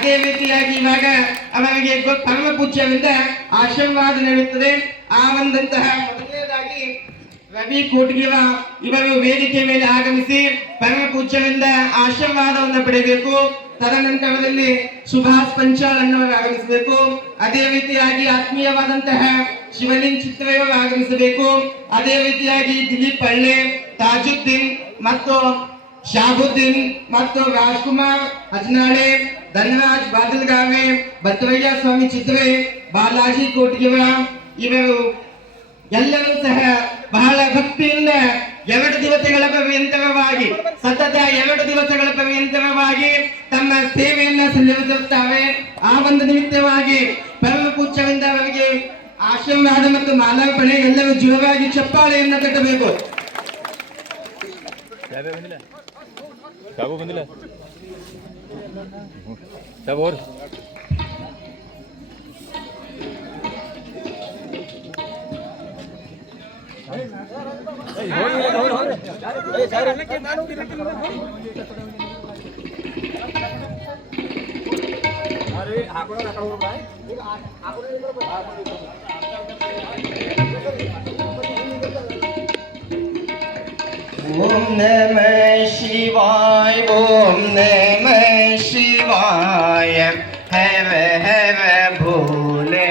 ಅದೇ ರೀತಿಯಾಗಿ ಇವಾಗ ಅವರಿಗೆ ಪರಮ ಪೂಜ್ಯರಿಂದ ಆಶೀರ್ವಾದ ನೀಡುತ್ತದೆ. ಆ ಒಂದಂತಹ ಮೊದಲನೇದಾಗಿ ರವಿ ಕೋಟ್ಗಿವ ಇವರು ವೇದಿಕೆ ಮೇಲೆ ಆಗಮಿಸಿ ಪರಮ ಪೂಜ್ಯರಿಂದ ಆಶೀರ್ವಾದವನ್ನು ಪಡೆಯಬೇಕು. ತದನಂತರದಲ್ಲಿ ಸುಭಾಷ್ ಪಂಚಾಲ್ ಅನ್ನವರು ಆಗಮಿಸಬೇಕು. ಅದೇ ರೀತಿಯಾಗಿ ಆತ್ಮೀಯವಾದಂತಹ ಶಿವಲಿಂಗ್ ಚಿತ್ರವರು ಆಗಮಿಸಬೇಕು. ಅದೇ ರೀತಿಯಾಗಿ ದಿಲೀಪ್ ಹಳ್ಳೆ, ತಾಜುದ್ದೀನ್ ಮತ್ತು ಶಾಬುದ್ದೀನ್ ಮತ್ತು ರಾಜ್ಕುಮಾರ್ ಅಜ್ನಾಳೆ, ಧನರಾಜ್ ಬಾದಲ್ಗಾವೆ, ಬಸವಯ್ಯ ಸ್ವಾಮಿ ಚಿತ್ರೆ, ಬಾಲಾಜಿ ಕೋಟ್ಗಿವ ಇವರು ಎಲ್ಲರೂ ಸಹ ಬಹಳ ಭಕ್ತಿಯಿಂದ 2 ದಿವಸಗಳ ಪರ್ಯಂತರವಾಗಿ ಸತತ 2 ದಿವಸಗಳ ಪರ್ಯಂತರವಾಗಿ ತಮ್ಮ ಸೇವೆಯನ್ನ ಸಲ್ಲಿಸುತ್ತಾರೆ. ಆ ಒಂದು ನಿಮಿತ್ತವಾಗಿ ಪರಮ ಪೂಜ್ಯರಿಂದ ಅವರಿಗೆ ಆಶೀರ್ವಾದ ಮತ್ತು ಮಾಲಾರ್ಪಣೆ. ಎಲ್ಲರೂ ಜೋರಾಗಿ ಚಪ್ಪಾಳೆಯನ್ನ ತಟ್ಟಬೇಕು. ओम नमः शिवाय, ओम नमः शिवाय, हर हर भोले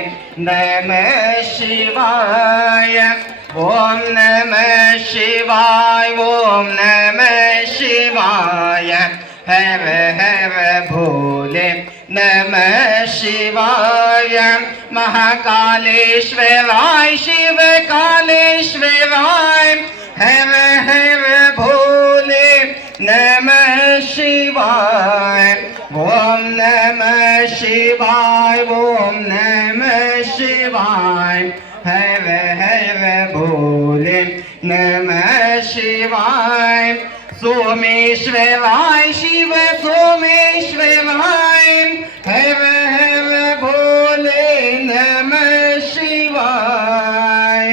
नमः शिवाय, ओम नमः शिवाय, ओम नमः शिवाय, हर हर भोले नमः शिवाय, महाकालेश्वराय शिव कालेश्वराय, हर हर भोले नमः शिवाय, ओम नमः शिवाय, ओम नमः शिवाय, हर हर भोले नमः शिवाय, सोमेश्वराय शिव सोमेश्वराय, हर हर भोले नमः शिवाय,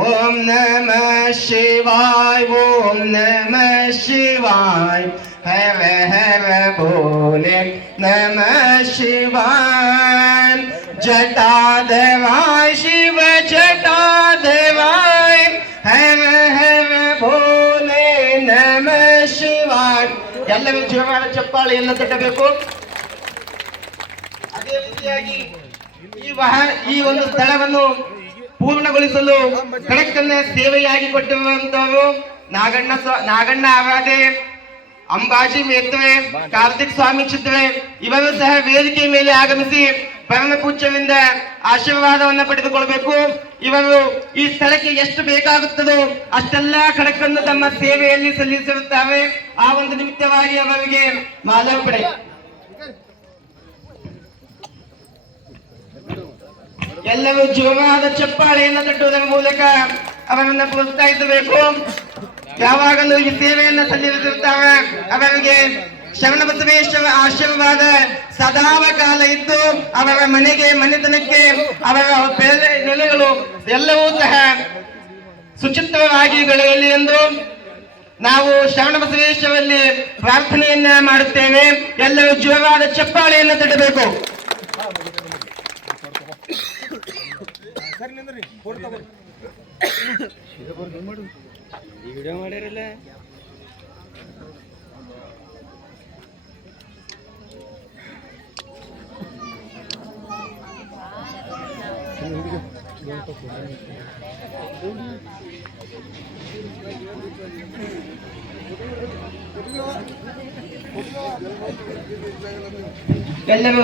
ओम नमः शिवाय, ओम नमः शिवाय, हर हर भोले नमः शिवाय, जटाधराय शिव जटाधराय, हर हर भोले नमः शिवाय. ಎಲ್ಲರೂ ಜೋರಾದ ಚಪ್ಪಾಳೆಯನ್ನು ತಟ್ಟಬೇಕು. ಅದೇ ರೀತಿಯಾಗಿ ಈ ಒಂದು ಸ್ಥಳವನ್ನು ಪೂರ್ಣಗೊಳಿಸಲು ಕಡಕನ್ನ ಸೇವೆಯಾಗಿ ಕೊಟ್ಟಿರುವಂತವರು ನಾಗಣ್ಣ ಆರಾಧೆ, ಅಂಬಾಜಿ ಮೇತ್ರೆ, ಕಾರ್ತಿಕ್ ಸ್ವಾಮಿ ಚಿತ್ರೆ ಇವರು ಸಹ ವೇದಿಕೆ ಮೇಲೆ ಆಗಮಿಸಿ ಪರಮ ಪೂಜ್ಯರಿಂದ ಆಶೀರ್ವಾದವನ್ನು ಪಡೆದುಕೊಳ್ಳಬೇಕು. ಇವರು ಈ ಸ್ಥಳಕ್ಕೆ ಎಷ್ಟು ಬೇಕಾಗುತ್ತದೋ ಅಷ್ಟೆಲ್ಲ ಖಡಕನ್ನು ತಮ್ಮ ಸೇವೆಯಲ್ಲಿ ಸಲ್ಲಿಸಿರುತ್ತಾರೆ. ಆ ಒಂದು ನಿಮಿತ್ತವಾಗಿ ಅವರಿಗೆ ಮಾಲಾರ್ಪಣೆ. ಎಲ್ಲರೂ ಜೋರಾದ ಚಪ್ಪಾಳೆಯನ್ನು ತಟ್ಟುವುದರ ಮೂಲಕ ಅವರನ್ನು ಪ್ರೋತ್ಸಾಹಿಸಬೇಕು. ಯಾವಾಗಲೂ ಈ ಸೇವೆಯನ್ನು ಸಲ್ಲಿಸುತ್ತಾರೆ ಅವರಿಗೆ ಶರಣ ಬಸವೇಶ್ವರ ಆಶೀರ್ವಾದ ಸದಾವ ಕಾಲ ಇದ್ದು ಅವರ ಮನೆಗೆ ಮನೆತನಕ್ಕೆ ಅವರ ನೆಲೆಗಳು ಎಲ್ಲವೂ ಸಹ ಸುಚಿತ್ರವಾಗಿ ಬೆಳೆಯಲಿ ಎಂದು ನಾವು ಶರಣ ಬಸವೇಶ್ವರಲ್ಲಿ ಪ್ರಾರ್ಥನೆಯನ್ನ ಮಾಡುತ್ತೇವೆ. ಎಲ್ಲರೂ ಜೋರಾದ ಚಪ್ಪಾಳೆಯನ್ನು ತಟ್ಟಬೇಕು. ವಿಡಿಯೋ ಮಾಡಿರಲ್ಲ ಎಲ್ಲರೂ